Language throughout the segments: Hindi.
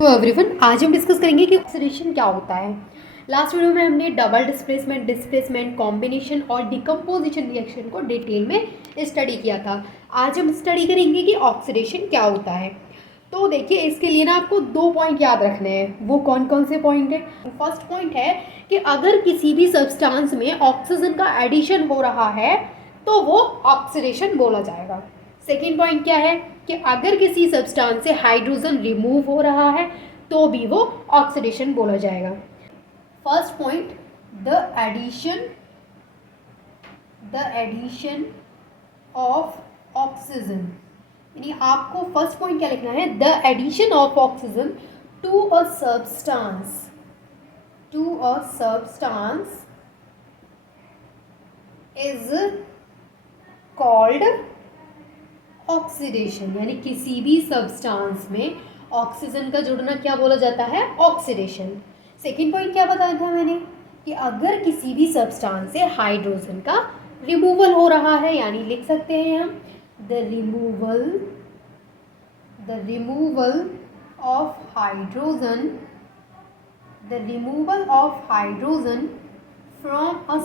तो एवरीवन, आज हम डिस्कस करेंगे कि ऑक्सीडेशन क्या होता है। लास्ट वीडियो में हमने डबल डिस्प्लेसमेंट कॉम्बिनेशन और डिकम्पोजिशन रिएक्शन को डिटेल में स्टडी किया था। आज हम स्टडी करेंगे कि ऑक्सीडेशन क्या होता है। तो देखिए, इसके लिए ना आपको 2 पॉइंट याद रखने हैं। वो कौन कौन से पॉइंट है? फर्स्ट पॉइंट है कि अगर किसी भी सब्सटेंस में ऑक्सीजन का एडिशन हो रहा है तो वो ऑक्सीडेशन बोला जाएगा। सेकेंड पॉइंट क्या है कि अगर किसी सब्सटेंस से हाइड्रोजन रिमूव हो रहा है तो भी वो ऑक्सीडेशन बोला जाएगा। First point, the addition of oxygen, यानी आपको फर्स्ट पॉइंट क्या लिखना है? The addition of oxygen to a substance is called oxidation. यानी किसी भी सब्सटेंस में ऑक्सीजन का जुड़ना क्या बोला जाता है? ऑक्सीडेशन। सेकेंड पॉइंट क्या बताया था मैंने कि अगर किसी भी सब्सटेंस से हाइड्रोजन का रिमूवल हो रहा है, यानी लिख सकते हैं हम the removal of hydrogen from a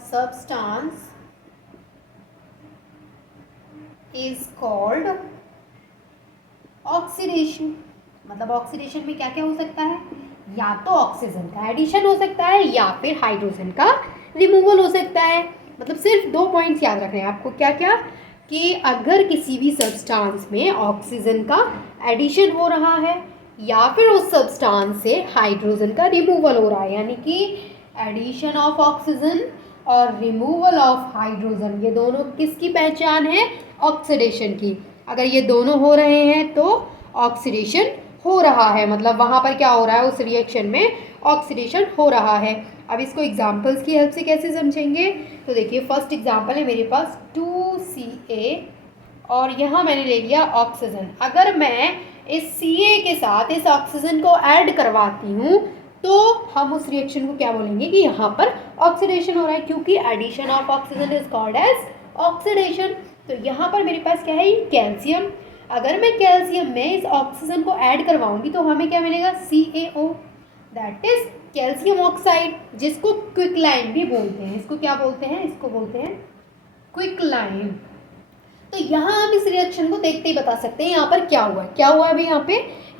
substance is called oxidation. मतलब ऑक्सीडेशन में क्या क्या हो सकता है? या तो ऑक्सीजन का एडिशन हो सकता है या फिर हाइड्रोजन का रिमूवल हो सकता है। मतलब सिर्फ 2 पॉइंट्स याद रखने हैं आपको। क्या क्या? कि अगर किसी भी सब्सटेंस में ऑक्सीजन का एडिशन हो रहा है या फिर उस सब्सटेंस से हाइड्रोजन का रिमूवल हो रहा है, यानी कि एडिशन ऑफ ऑक्सीजन और रिमूवल ऑफ हाइड्रोजन, ये दोनों किसकी पहचान है? ऑक्सीडेशन की। अगर ये दोनों हो रहे हैं तो ऑक्सीडेशन हो रहा है, मतलब वहाँ पर क्या हो रहा है? उस रिएक्शन में ऑक्सीडेशन हो रहा है। अब इसको एग्जांपल्स की हेल्प से कैसे समझेंगे? तो देखिए, फर्स्ट एग्जांपल है मेरे पास 2Ca और यहाँ मैंने ले लिया ऑक्सीजन। अगर मैं इस Ca के साथ इस ऑक्सीजन को ऐड करवाती हूँ तो हम उस रिएक्शन को क्या बोलेंगे कि यहाँ पर ऑक्सीडेशन हो रहा है, क्योंकि addition of oxygen is called as oxidation. तो यहाँ पर मेरे पास क्या है? कैल्शियम। अगर मैं कैल्शियम में इस ऑक्सीजन को ऐड करवाऊंगी तो हमें क्या मिलेगा? CaO, that is calcium oxide, जिसको क्विकलाइन भी बोलते हैं। इसको क्या बोलते हैं? इसको बोलते हैं क्विकलाइन। तो यहाँ आप इस रिएक्शन को देखते ही बता सकते हैं यहाँ पर क्या हुआ है। क्या हुआ है अभी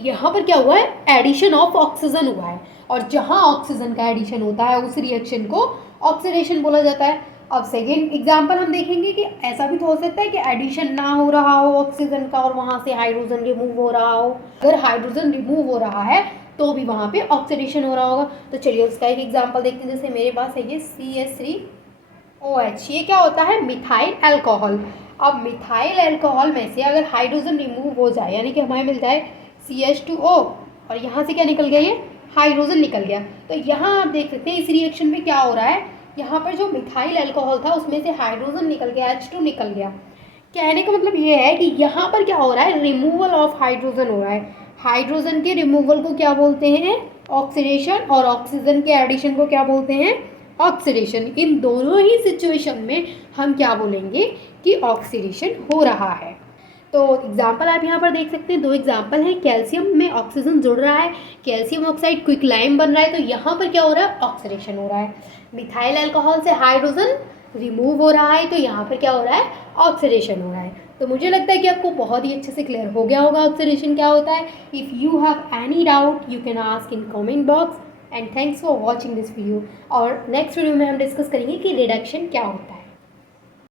यहाँ पर क्या हुआ है? एडिशन ऑफ ऑक्सीजन हुआ है, और जहाँ ऑक्सीजन का एडिशन होता है उस रिएक्शन को ऑक्सीडेशन बोला जाता है। अब सेकेंड एग्जाम्पल हम देखेंगे कि ऐसा भी तो हो सकता है कि एडिशन ना हो रहा हो ऑक्सीजन का और वहाँ से हाइड्रोजन रिमूव हो रहा हो। अगर हाइड्रोजन रिमूव हो रहा है तो भी वहाँ पे ऑक्सीडेशन हो रहा होगा। तो चलिए उसका एक एग्जाम्पल देखते हैं। जैसे मेरे पास है ये CH3OH, ये क्या होता है? Methyl alcohol. अब मिथाइल अल्कोहल में से अगर हाइड्रोजन रिमूव हो जाए, यानी कि हमें मिल जाए CH2O, और यहाँ से क्या निकल गया? ये हाइड्रोजन निकल गया। तो यहाँ आप देख सकते हैं इस रिएक्शन में क्या हो रहा है? यहाँ पर जो मिथाइल अल्कोहल था उसमें से हाइड्रोजन निकल गया, H2 निकल गया। कहने का मतलब ये है कि यहाँ पर क्या हो रहा है? रिमूवल ऑफ हाइड्रोजन हो रहा है। हाइड्रोजन के रिमूवल को क्या बोलते हैं? ऑक्सीडेशन। और ऑक्सीजन के एडिशन को क्या बोलते हैं? ऑक्सीडेशन। इन दोनों ही सिचुएशन में हम क्या बोलेंगे कि ऑक्सीडेशन हो रहा है। तो एग्जाम्पल आप यहाँ पर देख सकते हैं, 2 एग्जाम्पल हैं। कैल्शियम में ऑक्सीजन जुड़ रहा है, कैल्शियम ऑक्साइड क्विकलाइन बन रहा है, तो यहाँ पर क्या हो रहा है? ऑक्सीडेशन हो रहा है। मिथाइल अल्कोहल से हाइड्रोजन रिमूव हो रहा है तो यहाँ पर क्या हो रहा है? ऑक्सीडेशन हो रहा है। तो मुझे लगता है कि आपको बहुत ही अच्छे से क्लियर हो गया होगा ऑक्सीडेशन क्या होता है। If you have any doubt you can ask in comment box, and thanks for watching this video. और नेक्स्ट वीडियो में हम डिस्कस करेंगे कि रिडक्शन क्या होता है।